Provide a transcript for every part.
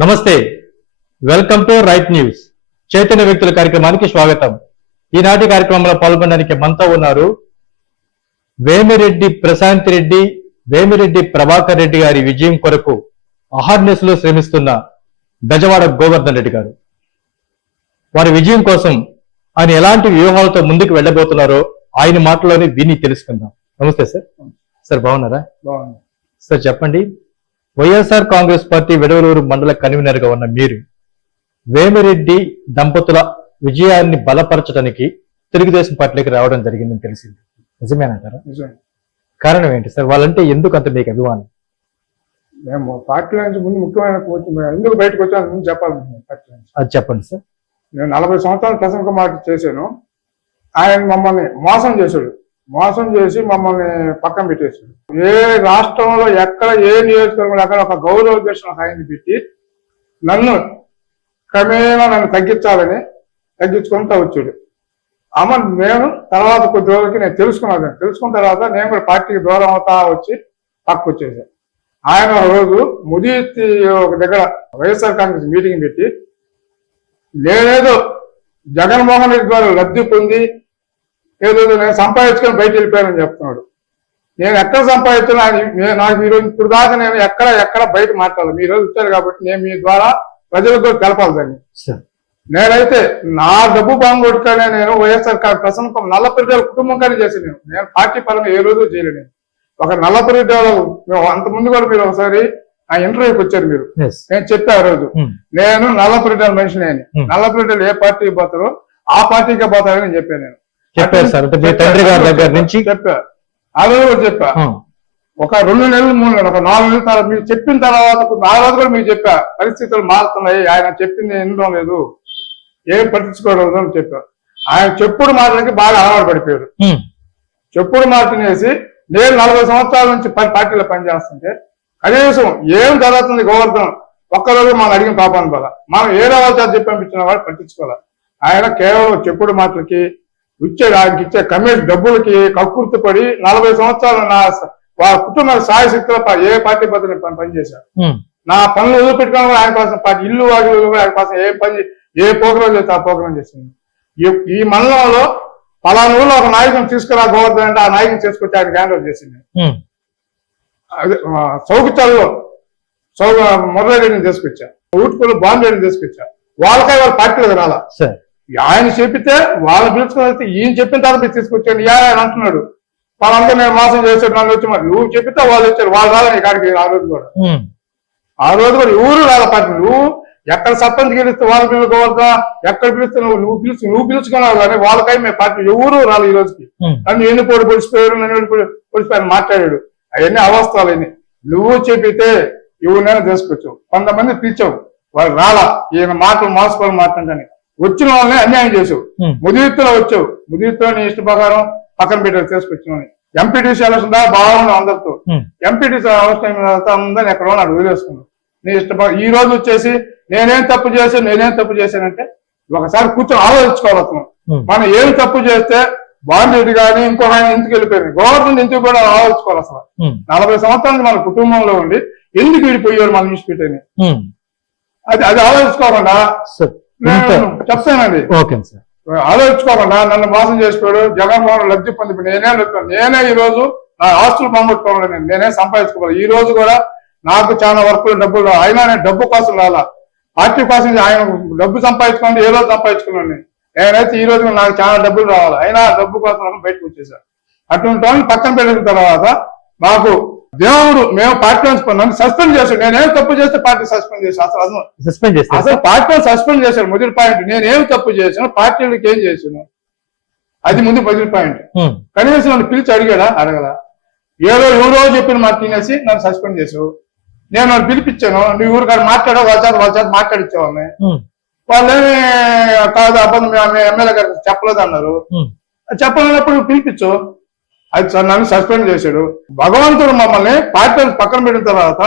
నమస్తే. Welcome to Right News. Chaitanya వ్యక్తుల కార్యక్రమానికి స్వాగతం. ఈనాటి కార్యక్రమంలో పాల్గొనడానికి మనతో ఉన్నారు వేమిరెడ్డి ప్రశాంత్ రెడ్డి వేమిరెడ్డి ప్రభాకర్ రెడ్డి గారి విజయం కొరకు అహార్నెస్లో శ్రమిస్తున్న బెజవాడ గోవర్ధన్ రెడ్డి గారు. వారి విజయం కోసం ఆయన ఎలాంటి వ్యూహాలతో ముందుకు వెళ్ళబోతున్నారో ఆయన మాటలోనే విని తెలుసుకుందాం. నమస్తే సార్. సార్ బాగున్నారా? సార్ చెప్పండి. వైఎస్ఆర్ కాంగ్రెస్ పార్టీ విడవలూరు మండల కన్వీనర్గా ఉన్న మీరు వేమిరెడ్డి దంపతుల విజయాన్ని బలపరచడానికి తెలుగుదేశం పార్టీలోకి రావడం జరిగిందని తెలిసింది. నిజమేనంటారా నిజమే. కారణం ఏంటి సార్? వాళ్ళంటే ఎందుకు అంత మీకు అభిమానం? మేము పార్టీలో నుంచి ముందు ముఖ్యమైన ఎందుకు బయటకు వచ్చాను ముందు నుంచి. అది చెప్పండి సార్. నేను నలభై సంవత్సరాలు ప్రసన్న కుమార్ చేశాను. ఆయన మమ్మల్ని మోసం చేశాడు. మోసం చేసి మమ్మల్ని పక్కన పెట్టేశాడు ఏ రాష్ట్రంలో ఎక్కడ ఏ నియోజకవర్గంలో ఎక్కడ ఒక గౌరవ దర్శన ఆయన పెట్టి నన్ను క్రమేణా నన్ను తగ్గించాలని తగ్గించుకుంటూ వచ్చాడు. అమ్మ నేను తర్వాత కొద్ది రోజులకి నేను తెలుసుకున్నాను. తెలుసుకున్న తర్వాత నేను కూడా పార్టీకి దూరం అవుతా వచ్చి పక్కకు వచ్చేసాను ఆయన రోజు ముదీర్తి ఒక దగ్గర వైఎస్ఆర్ కాంగ్రెస్ మీటింగ్ పెట్టి లేదో జగన్మోహన్ రెడ్డి ద్వారా లబ్ధి పొంది ఏదో నేను సంపాదించుకొని బయట వెళ్ళిపోయానని చెప్తున్నాడు. నేను ఎక్కడ సంపాదించినా ఆయన- నేను నాకు ఈరోజు ఇప్పుడు దాకా నేను ఎక్కడ ఎక్కడ బయట మాట్లాడాలి మీ రోజు వచ్చారు కాబట్టి నేను మీ ద్వారా ప్రజలకు తెలపాలి దాన్ని. నేనైతే నా డబ్బు బాగుకొట్టుకనే నేను వైఎస్ఆర్ కాంగ్రెస్ ప్రసన్న నల్లపరిటాల కుటుంబం కానీ చేశాను నేను. నేను పార్టీ పరంగా ఏ రోజు చేయలేను. ఒక నల్లపరిటాల అంత ముందు కూడా మీరు ఒకసారి ఆ ఇంటర్వ్యూకి వచ్చారు మీరు. నేను చెప్పా ఆ రోజు. నేను నల్లపరిటాల మనిషిని అని. Hmm. నల్లపరిటాలు ఏ పార్టీకి పోతారో ఆ పార్టీకే పోతారని చెప్పాను నేను. చెప్పారు సార్. అంటే మీ తండ్రి గారి దగ్గర నుంచి? చెప్పా ఆ రోజు కూడా చెప్పా. ఒక రెండు నెలలు మూడు నెలలు ఒక నాలుగు నెలల తర్వాత మీరు చెప్పిన తర్వాత ఆ రోజు కూడా మీకు చెప్పా. పరిస్థితులు మారుతున్నాయి. ఆయన చెప్పింది వినడం లేదు. ఏం పట్టించుకోవడం అని చెప్పా. ఆయన చెప్పుడు మాటలకి బాగా అలవాటు పడిపోయారు. చెప్పుడు మాట తినేసి నేను నలభై సంవత్సరాల నుంచి ప- పార్టీలో పనిచేస్తుంటే కనీసం ఏం జరుగుతుంది గోవర్ధన్? ఒక్కరోజు మనం అడిగిన పాపాన్ని బాధ మనం ఏ రావాలి చెప్పి పంపించిన వాడు పట్టించుకోవాలి. ఆయన కేవలం చెప్పుడు మాటలకి ఇచ్చే ఆయనకి ఇచ్చే కమిటీ డబ్బులకి కక్కుర్తి పడి నలభై సంవత్సరాలు నా వాళ్ళ కుటుంబ సాయశక్తుల ఏ పార్టీ పని పనిచేశారు? నా పనులు వదిలిపెట్టుకోవడం కూడా ఆయన కోసం పార్టీ ఇల్లు వాకిలు కూడా ఆయన కోసం ఏ పని ఏ ప్రోగ్రాం చేస్తే ఆ ప్రోగ్రాం చేసింది ఈ- మండలంలో పలానా ఊళ్ళో ఒక నాయకుని తీసుకురా గోవర్ధన్ అంటే ఆ నాయకుని తీసుకొచ్చి ఆయన హ్యాండ్ చేసింది. చౌకచల్లో చౌక మురళీని తీసుకొచ్చా ఊటుకులు బాంబేని తీసుకొచ్చా వాళ్ళకై వాళ్ళ పార్టీలకు రాలా. ఆయన చెప్పితే వాళ్ళు పిలుచుకుని వెళ్తే ఈయన చెప్పిన తర్వాత మీరు తీసుకొచ్చాను యా ఆయన అంటున్నాడు. వాళ్ళంతా నేను మోసం చేశాడు నన్ను వచ్చి మరి నువ్వు చెప్పితే వాళ్ళు వచ్చారు వాళ్ళు రాలని ఇక్కడికి ఆ రోజు కూడా. ఆ రోజు కూడా ఎవరు రాల పార్టీ నువ్వు? ఎక్కడ సర్పంచ్ గెలిస్తే వాళ్ళు పిలుచుకోవద్దా ఎక్కడ పిలిస్తే నువ్వు? నువ్వు పిలుచు నువ్వు పిలుచుకున్నావు కానీ వాళ్ళకై మేము పార్టీ ఎవరు రాలి ఈ రోజుకి. నన్ను ఎన్ని పోటీ పొడిచిపోయారు నన్ను పొడిచిపోయారు మాట్లాడాడు. అవన్నీ అవస్థలు నువ్వు చెప్పితే ఎవరినైనా చేసుకోవచ్చు కొంతమంది పిలిచావు. వాళ్ళు రాలా. ఈయన మాటలు మోసపోయి మాట్లాడని వచ్చిన వాళ్ళని అన్యాయం చేసావు. ముదిరిత్తులో వచ్చావు. ముదిరిత్తులో నీ ఇష్ట ప్రకారం పక్కన పెట్టారు తీసుకొచ్చినావు ఎంపీటీసీ ఎలక్షన్ దాకా బాగున్నావు అందరితో? ఎంపీటీసీ అవసరం తర్వాత ఉందని ఎక్కడ ఉన్నాడు వదిలేసుకున్నాడు నీ ఇష్ట ఈ రోజు వచ్చేసి నేనేం తప్పు చేశాను నేనేం తప్పు చేశానంటే ఒకసారి కూర్చొని ఆలోచించుకోవాలి మనం ఏం తప్పు చేస్తే బాండెడ్డి కానీ ఇంకొక ఆయన ఇంటికి వెళ్ళిపోయారు. గవర్నమెంట్ ఇంటికి కూడా ఆలోచించుకోవాలి అసలు. నలభై సంవత్సరాల మన కుటుంబంలో ఉండి ఎందుకు విడిపోయారు మన మిస్పీట్ అని. అది అది ఆలోచించుకోకుండా సార్ నేను చెప్తానండి ఓకే సార్. నన్ను మోసం చేసిపోయాడు. జగన్మోహన్ లబ్ధి పొంది నేనే నేనే ఈ రోజు నా ఆస్తులు పంపట్టుకోవాలి నేను? నేనే సంపాదించుకోవాలి? ఈ రోజు కూడా నాకు చాలా వర్కులు డబ్బులు అయినా నేను డబ్బు కోసం రాలా. పార్టీ కోసం ఆయన డబ్బు సంపాదించుకోండి ఏ రోజు సంపాదించుకున్నాను నేను. నేనైతే ఈ రోజు నాకు చాలా డబ్బులు రావాలి? అయినా డబ్బు కోసం బయటకు వచ్చేసాను అటువంటి పక్కన పెట్టిన తర్వాత మాకు దేవుడు మేము పార్టీ నన్ను సస్పెండ్ చేశాడు. నేనేం తప్పు చేస్తే పార్టీ సస్పెండ్ చేశాను అసలు సస్పెండ్ చేస్తారు అసలు పార్టీ సస్పెండ్ చేశారు మొదటి పాయింట్. నేను ఏం తప్పు చేశాను? పార్టీలకు ఏం చేశాను? అది ముందు మొదటి పాయింట్. కనీసం నన్ను పిలిచి అడిగాడా? అడగలా. ఏదో ఎవరో చెప్పిన మాట తినేసి నన్ను సస్పెండ్ చేసావు నేను నన్ను పిలిపించాను. నువ్వు ఊరికాడ మాట్లాడావు. వాళ్ళ చేత వాళ్ళ చేత మాట్లాడించేవాళ్ళని వాళ్ళేమి కాదు అబ్బంది మేము ఎమ్మెల్యే గారికి చెప్పలేదు అన్నారు చెప్పలేనప్పుడు నువ్వు పిలిపించు. అది నన్ను సస్పెండ్ చేశాడు. భగవంతుడు మమ్మల్ని పార్టీ పక్కన పెట్టిన తర్వాత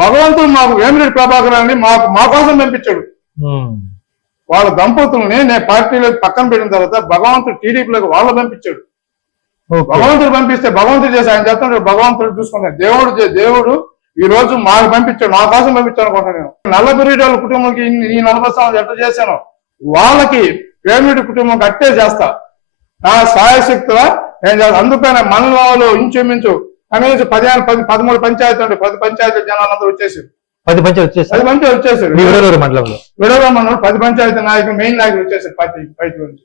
భగవంతుడు మాకు వేమిరెడ్డి ప్రభాకర్ అని మాకు మా కోసం పంపించాడు. వాళ్ళ దంపతుల్ని నేను పార్టీలోకి పక్కన పెట్టిన తర్వాత భగవంతుడు టీడీపీలోకి వాళ్ళు పంపించాడు. భగవంతుడు పంపిస్తే భగవంతుడు చేసి ఆయన చెప్తాడు భగవంతుడు చూసుకుంటాడు దేవుడు దేవుడు ఈ రోజు మాకు పంపించాడు. నా కోసం పంపించాను నేను. నల్లబిరి వాళ్ళ కుటుంబంకి ఈ నలభై సంవత్సరాలు ఎట్లా చేశాను వాళ్ళకి పేమిడి కుటుంబం అట్టే చేస్తా. నా సాయశక్తుల నేను చేస్తా. అందుకనే మనలో ఇంచుమించు కనీసం పదిహేను పది పదమూడు పంచాయతీ ఉండే పది పంచాయతీ జనాలందరూ వచ్చేసారు పది పంచాయతీ వచ్చేసి పది మంది వచ్చేసారు మీ విడలూరు మండలంలో విడవ మనం పది పంచాయతీ నాయకులు మెయిన్ నాయకులు వచ్చేసారు పార్టీ పార్టీ నుంచి.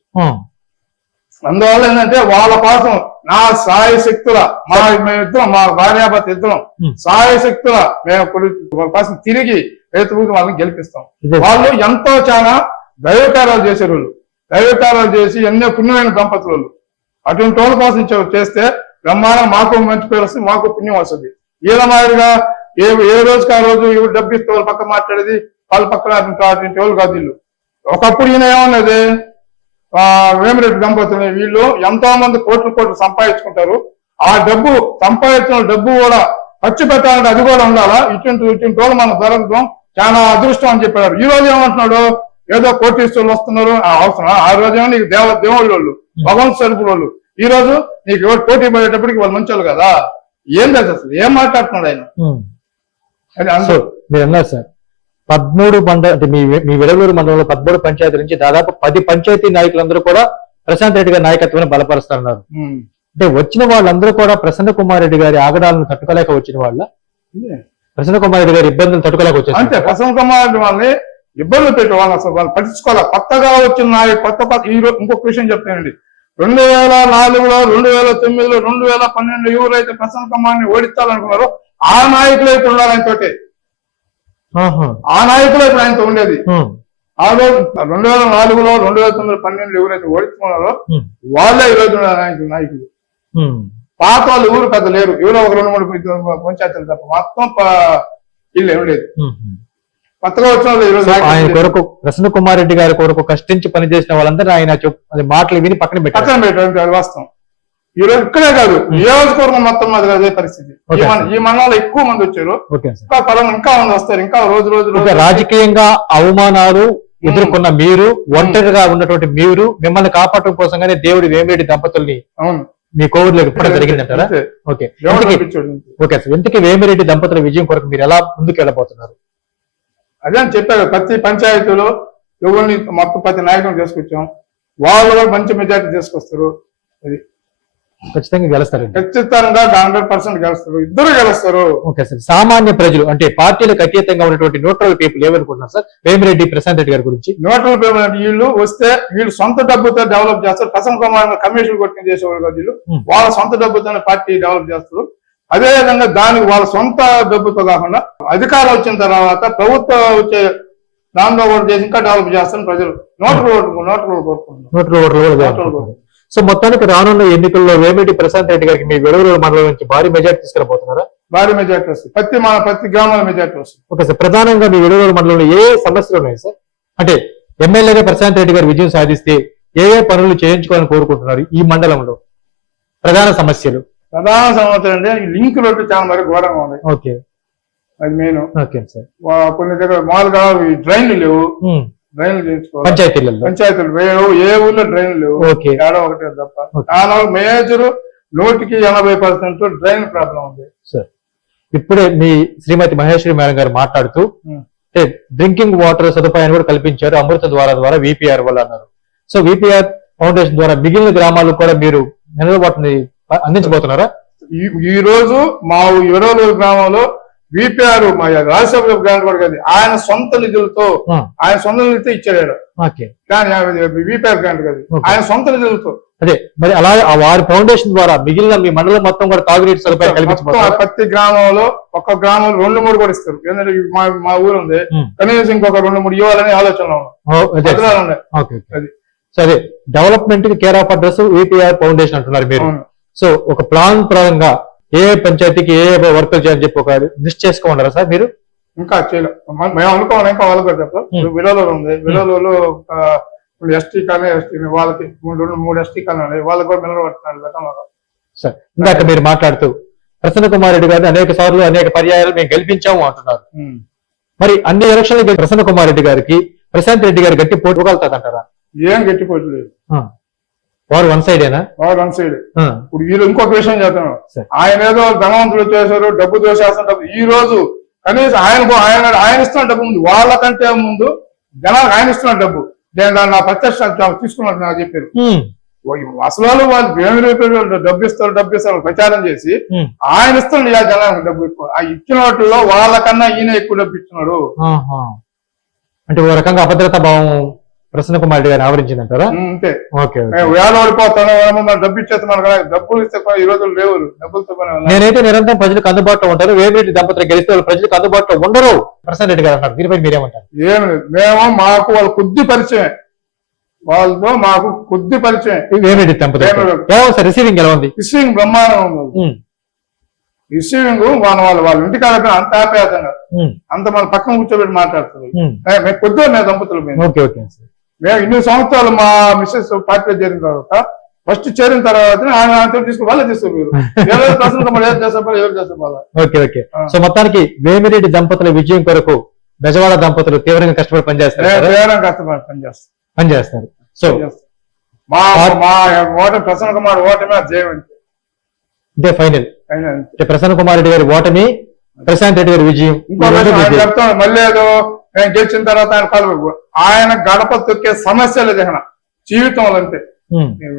అందువల్ల ఏంటంటే వాళ్ళ కోసం నా సాయ శక్తుల మా మేమిద్దరం మా భార్యాభర్త ఇద్దరం. సాయ శక్తుల మేము వాళ్ళ కోసం తిరిగి రైతు వాళ్ళని గెలిపిస్తాం వాళ్ళు ఎంతో చాలా దైవకార్యాలు చేసే వాళ్ళు దైవకార్యాలు చేసి ఎన్నో పుణ్యమైన దంపతులు. అటువంటి వాళ్ళ కోసం చేస్తే బ్రహ్మాండం మాకు మంచి పేరు వస్తుంది మాకు పుణ్యం వస్తుంది. ఈల మాదిరిగా ఏ ఏ రోజుకి ఆ రోజు ఇవి డబ్బు ఇస్తే వాళ్ళ పక్క మాట్లాడేది వాళ్ళ పక్కన అటువంటి అటువంటి వాళ్ళు కాదు వీళ్ళు. ఒకప్పుడు ఈయన ఏమన్నది? ఆ వేమిరెడ్డి దంపతులు వీళ్ళు ఎంతో మంది కోట్లు కోట్లు సంపాదించుకుంటారు. ఆ డబ్బు సంపాదించిన డబ్బు కూడా ఖర్చు పెట్టాలంటే అది కూడా ఉండాలా? ఇటువంటి ఇటువంటి వాళ్ళు మనం దొరకడం చాలా అదృష్టం అని చెప్పారు ఈ రోజు ఏమంటున్నాడు? ఏదో కోటీశ్వరులు వస్తున్నారు ఆ అవసరం ఆ రోజు ఏమో నీకు దేవ దేవుళ్ళ వాళ్ళు భగవంతు వాళ్ళు ఈ రోజు నీకు ఎవరు పోటీ పడేటప్పటికి వాళ్ళు మంచి వాళ్ళు కదా. ఏం లేదు అసలు? ఏం మాట్లాడుతున్నాడు ఆయన? మీరు అన్నారు సార్ పదమూడు మండల అంటే మీ మీ విడలూరు మండలంలో పదమూడు పంచాయతీ నుంచి దాదాపు పది పంచాయతీ నాయకులందరూ కూడా ప్రశాంత్ రెడ్డి గారి నాయకత్వాన్ని బలపరుస్తున్నారు. అంటే వచ్చిన వాళ్ళందరూ కూడా ప్రసన్న కుమార్ రెడ్డి గారి ఆగడాలను తట్టుకోలేక వచ్చిన వాళ్ళ? ప్రసన్న కుమార్ రెడ్డి గారి ఇబ్బందులు తట్టుకోలేక అంతే వచ్చేసారు ప్రసన్న కుమార్ వాళ్ళని ఇబ్బందులు పెట్టి వాళ్ళు అసలు వాళ్ళు పట్టించుకోవాలి కొత్తగా వచ్చిన కొత్త కొత్త ఈ రో- ఇంకొక విషయం చెప్తానండి రెండు వేల నాలుగులో రెండు వేల తొమ్మిదిలో రెండు వేల పన్నెండు ఎవరైతే ప్రసన్న కుమార్ని ఓడించాలనుకున్నారో ఆ నాయకులే ఇప్పుడు ఉన్నారు ఆయనతోటి ఆహా. ఆ నాయకులే ఇప్పుడు ఆయనతో ఉండేది. ఆ రోజు రెండు వేల నాలుగులో రెండు వేల తొమ్మిది పన్నెండులో ఎవరైతే ఓడించుకున్నారో. వాళ్ళే ఈ రోజు నాయకులు నాయకులు. పాత వాళ్ళు ఊరు పెద్ద లేరు ఎవరో ఒక రెండు మూడు పంచాయతీలు తప్ప మొత్తం ఇల్లు ఏం లేదు. కొత్తగా వచ్చిన ఆయన కొరకు ప్రసన్న కుమార్ రెడ్డి గారి కొరకు కష్టించి పనిచేసిన వాళ్ళందరూ ఆయన మాటలు విని పక్కన పెట్టారు. పక్కన వాస్తవం. ఈ రోజు ఇక్కడే కాదు నియోజకవర్గం మొత్తం మీద అదే పరిస్థితి. ఈ మండలంలో ఎక్కువ మంది వచ్చారు. ఇంకా పరం ఇంకా మంది వస్తారు ఇంకా రోజు రోజు రాజకీయంగా అవమానాలు ఎదుర్కొన్న మీరు ఒంటరిగా ఉన్నటువంటి మీరు మిమ్మల్ని కాపాడటం కోసంగానే దేవుడి వేమిరెడ్డి దంపతుల్ని అవును. మీ కోవిడ్లో ఇప్పడం జరిగిందంటారా. ఓకే? ఓకే సార్ ఇంతకీ వేమిరెడ్డి దంపతుల విజయం కొరకు మీరు ఎలా ముందుకు వెళ్ళబోతున్నారు అదే అని చెప్పారు. ప్రతి పంచాయతీలో ఎవరిని మొత్తం ప్రతి నాయకుని తీసుకొచ్చాం. వాళ్ళు కూడా మంచి మెజార్టీ తీసుకొస్తారు. అది ఖచ్చితంగా గెలుస్తారండి. ఖచ్చితంగా హండ్రెడ్ పర్సెంట్ గెలుస్తారు. ఇద్దరు గెలుస్తారు. Okay sir. సామాన్య ప్రజలు అంటే పార్టీలకు అతీతంగా ఉన్నటువంటి న్యూట్రల్ పీపుల్ ఏమనుకుంటున్నారు సార్? వేమిరెడ్డి ప్రశాంత్ రెడ్డి గారి గురించి. న్యూట్రల్ పేమెంట్ వీళ్ళు వస్తే వీళ్ళు సొంత డబ్బుతో డెవలప్ చేస్తారు. ప్రసన్న కుమార్ కమిషన్ కొట్టుకుని చేసేవాళ్ళు వీళ్ళు. వాళ్ళ సొంత డబ్బుతోనే పార్టీ డెవలప్ చేస్తారు. అదే విధంగా దానికి వాళ్ళ సొంత డబ్బుతో కాకుండా అధికారం వచ్చిన తర్వాత ప్రభుత్వం వచ్చే దాంట్లో కూడా చేసి ఇంకా డెవలప్ చేస్తారని ప్రజలు. నోట్లు ఓటు నోట్లు న్యూట్రల్ ఓట్లు. సో మొత్తానికి రానున్న ఎన్నికల్లో వేమిరెడ్డి ప్రశాంత్ రెడ్డి గారికి మీ విడవలూరు మండలం నుంచి భారీ మెజార్టీ తీసుకెళ్ళబోతున్నారా భారీ మెజార్టీ వస్తుంది. ప్రతి మా ప్రతి గ్రామాల మెజార్టీ వస్తుంది. ఓకే సార్ ప్రధానంగా మీ విడవలూరు మండలంలో ఏ ఏ సమస్యలు ఉన్నాయి సార్? అంటే ఎమ్మెల్యేగా ప్రశాంత్ రెడ్డి గారు విజయం సాధిస్తే ఏ ఏ పనులు చేయించుకోవాలని కోరుకుంటున్నారు ఈ మండలంలో? ప్రధాన సమస్యలు. ప్రధాన సమస్య అంటే లింక్ రోడ్లు చాలా మరి ఘోరంగా ఉన్నాయి ఓకే. అది మెయిన్. Okay sir. కొన్ని దగ్గర మామూలుగా డ్రైన్లు లేవు. డ్రైన్లు చేయించుకోవాలి పంచాయతీలు వే- ఏ ఊర్లో డ్రైన్లు లేవు. ఓకే. తేడా ఒకటే తప్ప. చాలా మేజర్ నూటికి ఎనభై పర్సెంట్ డ్రైన్ ప్రాబ్లం ఉంది. సార్ ఇప్పుడే మీ శ్రీమతి మహేశ్వరి మేడం గారు మాట్లాడుతూ డ్రింకింగ్ వాటర్ సదుపాయాన్ని కూడా కల్పించారు అమృత ద్వారా ద్వారా విపిఆర్ వల్ల అన్నారు. సో విపిఆర్ ఫౌండేషన్ ద్వారా మిగిలిన గ్రామాలకు కూడా మీరు మినరల్ వాటర్ని అందించబోతున్నారా? ఈ ఈ రోజు మా ఇరవై గ్రామంలో విపిఆర్ మా రాజ్యసభ గ్రాంట్ కూడా కాదు ఆయన సొంత నిధులతో ఆయన సొంత నిధులతో ఇచ్చాడు. కానీ విపిఆర్ గ్రాంట్ కాదు. ఆయన సొంత నిధులతో. అదే మరి అలా ఆ వారి ఫౌండేషన్ ద్వారా మిగిలిన మీ మండలం మొత్తం కూడా తాగునీటి సదుపాయం కల్పించబోతున్నారు? ప్రతి గ్రామంలో ఒక్క గ్రామంలో రెండు మూడు కూడా ఇస్తారు. ఎందుకంటే మా మా ఊరు ఉంది. కనీసం ఇంకొక రెండు మూడు ఇవ్వాలని ఆలోచనలో ఉన్నాయి. Okay okay. అది. సో అదే డెవలప్మెంట్కి care of address VPR foundation అంటున్నారు మీరు. సో ఒక ప్లాన్ పరంగా ఏ పంచాయతీకి ఏ వర్కులు చేయాలని చెప్పి ఒక లిస్ట్ చేసుకోమన్నారా సార్ మీరు? ఇంకా చేయలేదు మేము అనుకోవాలి ఇంకా వాళ్ళకి కూడా చెప్పాలి Hmm. విడోలో ఉంది. విడోలో ఎస్టీ కానీ ఎస్టీ వాళ్ళకి మూడు రెండు మూడు ఎస్టీ కానీ వాళ్ళకి కూడా మినరల్ పడుతున్నారు సార్ ఇందాక మీరు మాట్లాడుతూ ప్రసన్న కుమార్ రెడ్డి గారిని అనేక సార్లు అనేక పర్యాయాలు మేము గెలిపించాము అంటున్నారు. మరి అన్ని ఎలక్షన్లు ప్రసన్న కుమార్ రెడ్డి గారికి ప్రశాంత్ రెడ్డి గారు గట్టి పోటీ ఇవ్వగలుగుతారంటారా ఏం గట్టిపోవట్లేదు వారు వన్ సైడేనా వాడు వన్ సైడ్. ఇప్పుడు వీళ్ళు ఇంకొక విషయం చెప్తున్నాను సరే. ఆయన ఏదో ధనవంతులు చేశారు డబ్బు దోషేస్తున్న డబ్బు. ఈ రోజు కనీసం ఆయన ఆయన ఆయన ఇస్తున్న డబ్బు ముందు. వాళ్ళకంటే ముందు జనాలకు ఆయన ఇస్తున్న డబ్బు. నేను నా ప్రత్యక్ష తీసుకున్నట్టు నాకు చెప్పారు. అసలు వాళ్ళు వాళ్ళు వేమి రూపాయలు డబ్బు ఇస్తారు డబ్బు ఇస్తారు ప్రచారం చేసి ఆయన ఇస్తుంది ఆ జనానికి డబ్బు ఎక్కువ. ఆ ఇచ్చిన వాటిలో వాళ్ళకన్నా ఈయన ఎక్కువ డబ్బు ఇస్తున్నాడు. ఆహా. అంటే ఓ రకంగా అభద్రతా భావం ప్రసన్న కుమార్ గారిని ఆవరించిందంటారా? అంతే. ఓకే మన డబ్బు ఇచ్చేస్తాం మనకు డబ్బులు ఇస్తే ఈ రోజులు లేవు డబ్బులతో. నేనైతే నిరంతరం ప్రజలకు అందుబాటులో ఉంటారు వేమిరెడ్డి దంపతులు గెలిస్తే వాళ్ళు ప్రజలకు అందుబాటులో ఉండరు. ప్రసన్న రెడ్డి గారు అన్నారు దీనిపై మీరేమంటారు? ఏమి మేము మాకు వాళ్ళు కొద్ది పరిచయం వాళ్ళతో మాకు కొద్ది పరిచయం వేమిరెడ్డి దంపతులు రిసీవింగ్ ఎలా ఉంది రిసీవింగ్ బ్రహ్మాండం రిసీవింగ్ మన వాళ్ళు వాళ్ళ ఇంటికి వెళ్ళిపోయిన అంత ఆప్యాయతంగా. ఉమ్, అంత మన పక్కన కూర్చోబెట్టి మేము. కొద్దిగా మేము దంపతులు మేము ఓకే ఓకే సార్. మేము ఇన్ని సంవత్సరాలు మా మిస్సెస్ పార్టీలో చేరిన తర్వాత ఫస్ట్ చేరిన తర్వాత ఆయన తీసుకుని వాళ్ళే ఎవరు ప్రశ్న మరి ఏం చేస్తారు ఎవరు చేస్తారు ఓకే ఓకే. సో మొత్తానికి వేమిరెడ్డి దంపతుల విజయం కొరకు బెజవాడ దంపతులు తీవ్రంగా కష్టపడి పనిచేస్తారు? చేయడం కష్టపడి పనిచేస్తాం పనిచేస్తారు. సో మా మా ఓటమి ప్రసన్న కుమార్ ఓటమి జయం ఇదే ఫైనల్. ప్రసన్న కుమార్ రెడ్డి గారి ఓటమి ప్రశాంత్ రెడ్డి గారి విజయం చెప్తాను మళ్ళీ నేను గెలిచిన తర్వాత ఆయన కాలు ఆయన గడప తొక్కే సమస్య లేదు ఇక్కడ జీవితంలో అంతే. నేను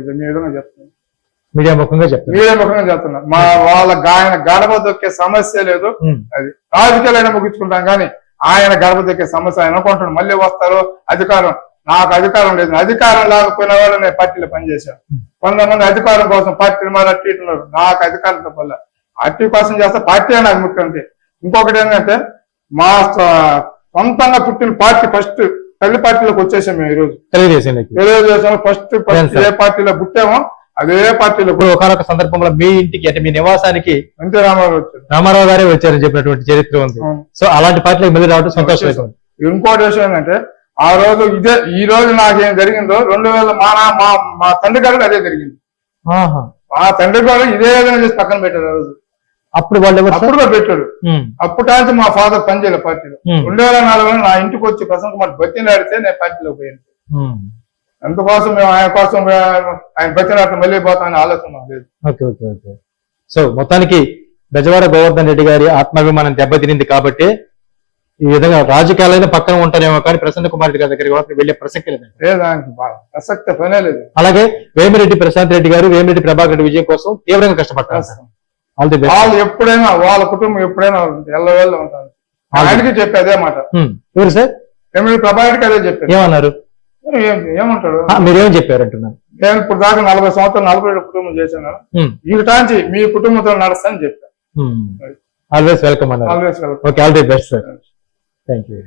మీడియా ముఖంగా చెప్తారు మీరే ముఖంగా చెప్తున్నా. మా వాళ్ళ ఆయన గడప తొక్కే సమస్య లేదు. అది రాజకీయాలైనా ముగించుకుంటాం కానీ ఆయన గడప తొక్కే సమస్య ఆయన అనుకుంటాడు మళ్ళీ వస్తారు. అధికారం నాకు అధికారం లేదు. అధికారం లేకపోయిన వాళ్ళు నేను పార్టీలో పనిచేశాను. కొంతమంది అధికారం కోసం పార్టీలు మరి అట్టి ఉన్నారు. నాకు అధికారం తప్పల. పార్టీ కోసం చేస్తే పార్టీ నాకు ముఖ్యం అంతే. ఇంకొకటి ఏంటంటే మా సొంతంగా పుట్టిన పార్టీ ఫస్ట్ తల్లి పార్టీలోకి వచ్చేసాం మేము ఈరోజు. తెలుగుదేశంలోకి తెలుగుదేశం ఫస్ట్ ఫస్ట్? ఏ పార్టీలో పుట్టామో అదే పార్టీలో ఇప్పుడు ఒకనొక సందర్భంలో మీ ఇంటికి అంటే మీ నివాసానికి ఎన్టీ రామారావు వచ్చారు. రామారావు గారే వచ్చారని చెప్పినటువంటి చరిత్ర ఉంది. సో అలాంటి పార్టీలకు మళ్ళీ రావడం సంతోషంగా ఉంది ఇంకోటి విషయం ఏంటంటే ఆ రోజు ఇదే ఈ రోజు నాకేం జరిగిందో రెండు వేల మా నా- మా మా తండ్రి గారికి అదే జరిగింది. మా తండ్రి గారు ఇదే విధంగా చేసి పక్కన పెట్టారు ఆ రోజు. అప్పుడు వాళ్ళు ఎవరు? అప్పుడు కూడా పెట్టాడు. ఉమ్, అప్పటి మా ఫాదర్ పనిచేయలే పార్టీలో. రెండు వేల నాలుగులో నా ఇంటికి వచ్చి ప్రసన్న కుమార్ బతిలాడితే నేను పార్టీలో పోయాను. అందుకోసం మేము ఆయన కోసం ఆయన బతిలాడితే మళ్ళీ పోతామని ఆలోచన లేదు. Okay okay okay. సో మొత్తానికి బెజవాడ గోవర్ధన్ రెడ్డి గారి ఆత్మాభిమానం దెబ్బతినింది కాబట్టి ఈ విధంగా రాజకీయాలైనా పక్కన ఉంటారేమో కానీ ప్రసన్న కుమార్ రెడ్డి గారి దగ్గరికి మాత్రం వెళ్ళే ప్రసక్తి లేదు. ప్రసక్తి పనే లేదు. అలాగే వేమిరెడ్డి ప్రశాంత్ రెడ్డి గారు వేమిరెడ్డి ప్రభాకర్ రెడ్డి విజయం కోసం తీవ్రంగా కష్టపడతారు ఆల్ ది బెస్ట్ వాళ్ళు ఎప్పుడైనా వాళ్ళ కుటుంబం ఎప్పుడైనా ఎల్లవేళ్ళ ఉంటారు. ఆయనకి చెప్పి అదే మాట. ఎవరు సార్? ఎమ్మెల్యే ప్రభాకర్కి అదే చెప్పారు. ఏమన్నారు? ఏమంటాడు? మీరేం చెప్పారు అంటున్నారు? నేను ఇప్పుడు దాకా నలభై సంవత్సరాలు నలభై ఏడు కుటుంబం చేశాను. ఉమ్, ఈ టాంచి మీ కుటుంబంతో నడుస్తాను చెప్పాను. ఆల్వేస్ వెల్కమ్ అన్నారు. Always okay all the best sir thank you